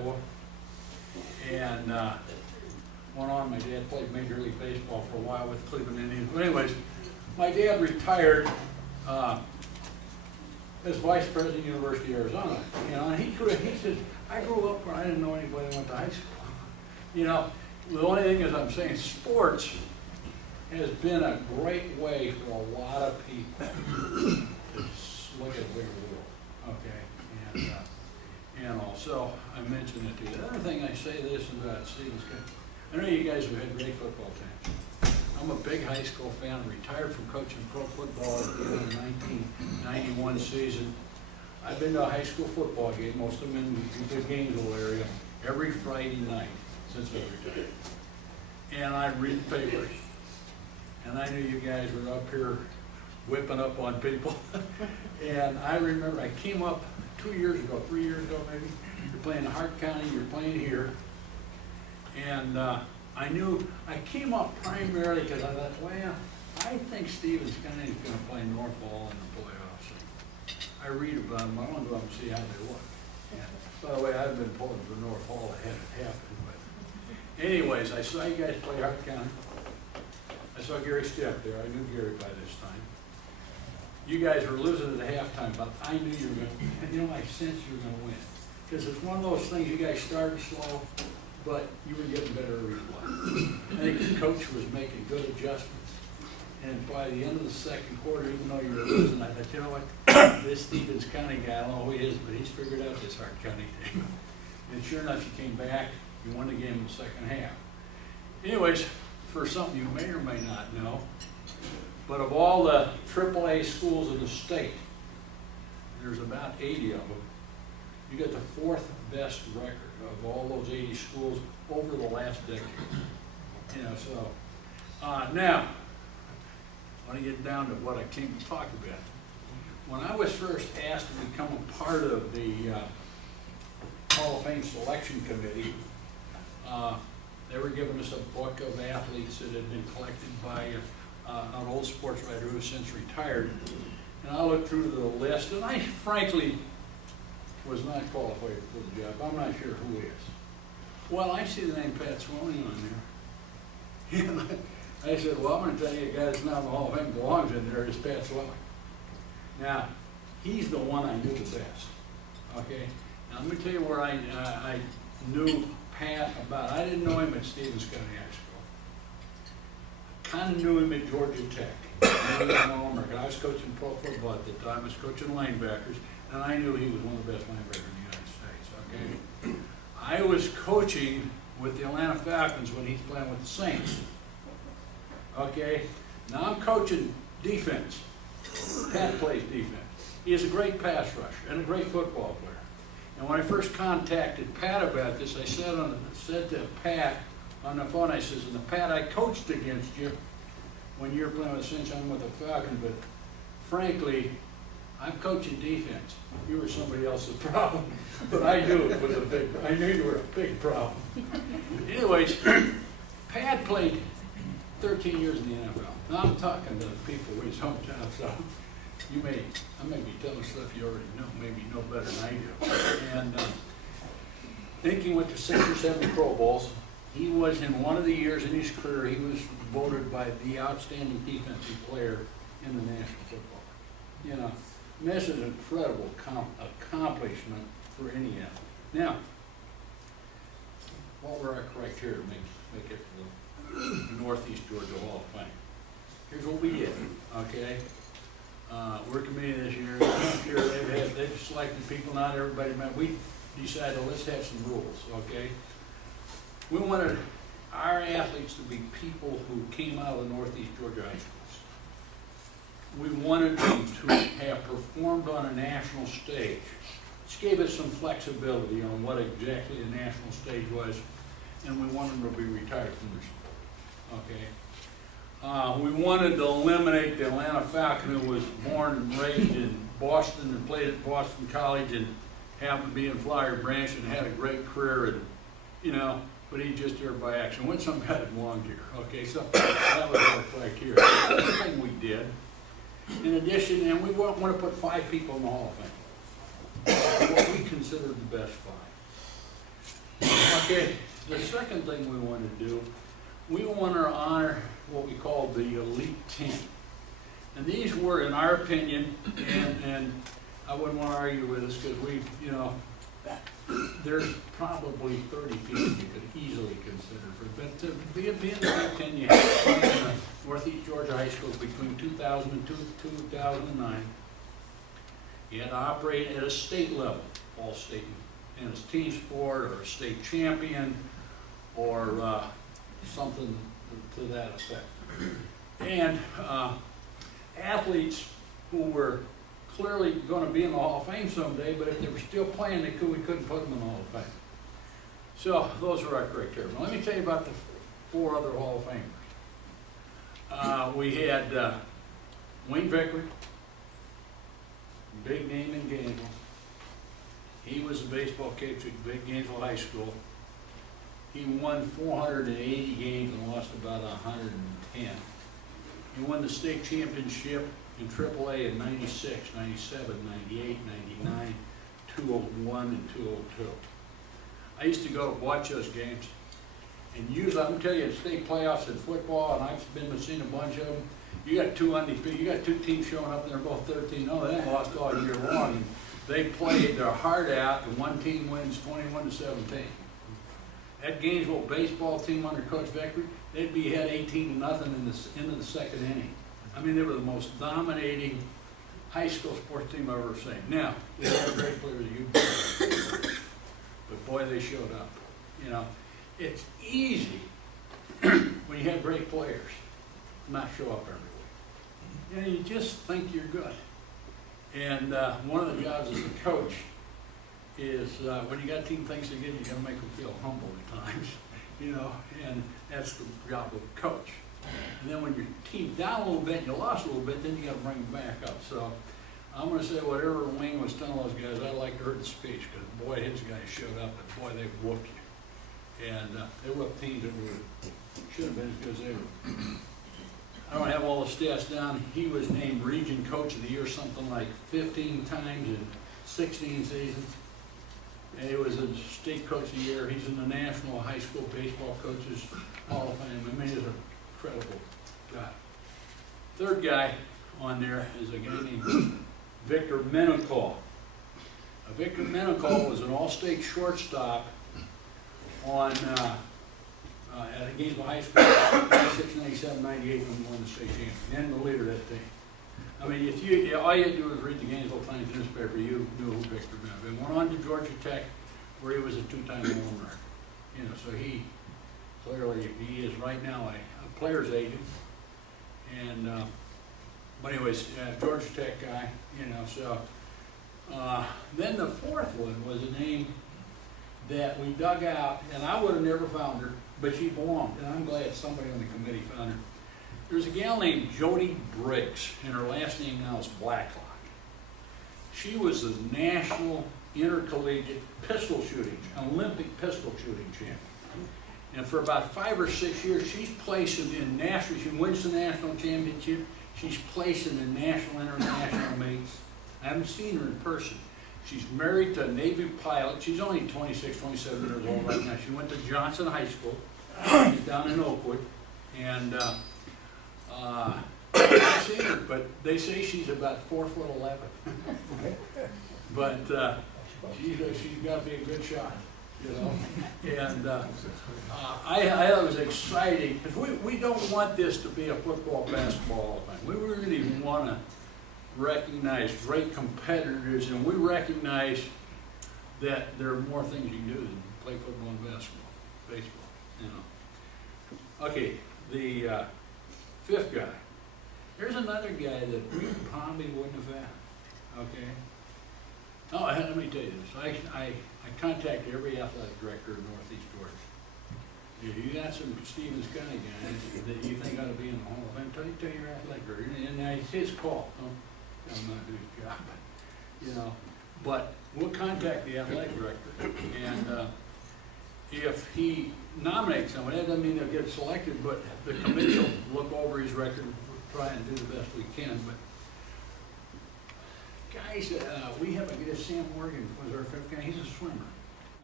Iowa. And went on, my dad played Major League Baseball for a while with Cleveland Indians. But anyways, my dad retired as vice president of the University of Arizona. You know, and he said, I grew up where I didn't know anybody that went to high school. You know, the only thing is I'm saying sports has been a great way for a lot of people to look at the bigger world, okay? And also, I mentioned it to you. The other thing I say this about Stevens County, I know you guys have had great football teams. I'm a big high school fan, retired from coaching pro football at the end of the 1991 season. I've been to a high school football game, most of them in the Gainesville area, every Friday night since I retired. And I read the papers. And I knew you guys were up here whipping up on people. And I remember I came up 3 years ago maybe. You're playing in Hart County, you're playing here. And I knew, I came up primarily because I thought, well, I think Stevens County is going to play North Hall in the playoffs. I read about them, I want to go up and see how they look. And by the way, I've been pulling for North Hall ahead of half. But anyways, I saw you guys play Hart County. I saw Gary Stepp there. I knew Gary by this time. You guys were losing at halftime, but I knew you were going to, you know, I sensed you were going to win. Because it's one of those things, you guys started slow, but you were getting better every play. I think the coach was making good adjustments. And by the end of the second quarter, even though you were losing, I thought, you know what, this Stevens County guy, I don't know who he is, but he's figured out this Hart County thing. And sure enough, you came back, you won the game in the second half. Anyways, for something you may or may not know, but of all the AAA schools in the state, there's about 80 of them. You got the fourth best record of all those 80 schools over the last decade. You know, so now I want to get down to what I came to talk about. When I was first asked to become a part of the Hall of Fame selection committee, they were giving us a book of athletes that had been collected by an old sports writer who has since retired. And I looked through the list, and I frankly was not qualified for the job. I'm not sure who is. Well, I see the name Pat Swilling on there. And I said, well, I'm going to tell you a guy that's now in the Hall of Fame belongs in there is Pat Swilling. Now, he's the one I knew the best. Okay? Now, let me tell you where I knew Pat about. I didn't know him at Stevens County High School. I kind of knew him at Georgia Tech. I was coaching pro football at the time. I was coaching linebackers, and I knew he was one of the best linebackers in the United States. Okay, I was coaching with the Atlanta Falcons when he's playing with the Saints. Okay, now I'm coaching defense. Pat plays defense. He is a great pass rusher and a great football player. And when I first contacted Pat about this, I said to Pat on the phone, I says, Pat, I coached against you when you were playing with the Saints. I'm with the Falcons, but frankly, I'm coaching defense. You were somebody else's problem. But I knew it was I knew you were a big problem. Anyways, Pat played 13 years in the NFL. Now I'm talking to the people with his hometown, so I may be telling stuff you already know, maybe know better than I do. And I think he went to 6 or 7 Pro Bowls. He was, in one of the years in his career, he was voted by the outstanding defensive player in the National Football League. You know, and this is an incredible accomplishment for any athlete. Now, what were our criteria to make it to the Northeast Georgia Hall of Fame? Here's what we did, okay? We're committing this year. I'm sure they've selected people, not everybody met. We decided, let's have some rules, okay? We wanted our athletes to be people who came out of the Northeast Georgia high schools. We wanted them to have performed on a national stage, which gave us some flexibility on what exactly the national stage was, and we wanted them to be retired from their sport, okay? We wanted to eliminate the Atlanta Falcon who was born and raised in Boston and played at Boston College and happened to be in Flower Branch and had a great career, and, you know, but he just here by accident. Went some guy that belonged here. Okay, so that was our criteria. That's the thing we did. In addition, and we want to put 5 people in the Hall of Fame. What we consider the best 5. Okay, the second thing we want to do, we want to honor what we call the Elite 10. And these were, in our opinion, and I wouldn't want to argue with us because we, you know, there's probably 30 people you could easily consider for, but to be in the Big Ten, you had to play in the Northeast Georgia high schools between 2000 and 2009. You had to operate at a state level, all state, in a team sport or a state champion or something to that effect. And athletes who were clearly going to be in the Hall of Fame someday, but if they were still playing, we couldn't put them in the Hall of Fame. So those are our criteria. Now let me tell you about the 4 other Hall of Famers. We had Wayne Vickery, big name in Gainesville. He was the baseball coach at Gainesville High School. He won 480 games and lost about 110. He won the state championship in AAA in 96, 97, 98, 99, 201, and 202. I used to go to watch those games, and usually, I'm telling you, in state playoffs in football, and I've been seen a bunch of them, you got 2 undefeated, you got 2 teams showing up, and they're both 13-0, they haven't lost all year long, and they played their heart out, and one team wins 21-17. That Gainesville baseball team under Coach Vickery, they'd be ahead 18-0 in the end of the second inning. I mean, they were the most dominating high school sports team I've ever seen. Now, they had great players, but boy, they showed up. You know, it's easy when you have great players to not show up every week. You know, you just think you're good. And one of the jobs as a coach is when you got team thinks they're good, you got to make them feel humble at times. You know, and that's the job of a coach. And then when your team's down a little bit, you lost a little bit, then you got to bring them back up. So I'm going to say whatever Wayne was telling those guys, I'd like to hear the speech because boy, his guys showed up and boy, they whooped you. And they whooped teams that should have been as good as they were. I don't have all the stats down. He was named Region Coach of the Year something like 15 times in 16 seasons. And he was a State Coach of the Year. He's in the National High School Baseball Coaches Hall of Fame. I mean, he's an incredible guy. Third guy on there is a guy named Victor Menacall. Victor Menacall was an all-state shortstop on at a Gainesville High School, 96, 97, 98 when he won the state championship, and the leader of that team. I mean, if you, all you had to do was read the Gainesville Times newspaper, you knew who Victor Menacall was. Went on to Georgia Tech, where he was a 2-time alumni. You know, so he clearly, he is right now a player's agent. And, but anyways, Georgia Tech guy, you know, so. Then the fourth one was a name that we dug out, and I would have never found her, but she belonged, and I'm glad somebody on the committee found her. There's a gal named Jody Briggs, and her last name now is Blacklock. She was the national intercollegiate pistol shooting, Olympic pistol shooting champion. And for about 5 or 6 years, she's placed in national, she wins the national championship, she's placed in the national, international meets. I haven't seen her in person. She's married to a Navy pilot. She's only 26, 27 years old right now. She went to Johnson High School. She's down in Oakwood. And I've seen her, but they say she's about 4'11". But she's got to be a good shot, you know. And I thought it was exciting because we don't want this to be a football, basketball thing. We really want to recognize great competitors, and we recognize that there are more things you can do than play football and basketball, baseball, you know. Okay, the fifth guy. Here's another guy that we probably wouldn't have had, okay? Oh, let me tell you this. I contacted every athletic director in Northeast Georgia. If you got some Stevens County guys that you think ought to be in the Hall of Fame, tell your athletic director, and it's his call. Don't not do his job, you know. But we'll contact the athletic director, and if he nominates someone, that doesn't mean they'll get selected, but the committee will look over his record and try and do the best we can. But guys, we have a guy, Sam Morgan was our fifth guy. He's a swimmer.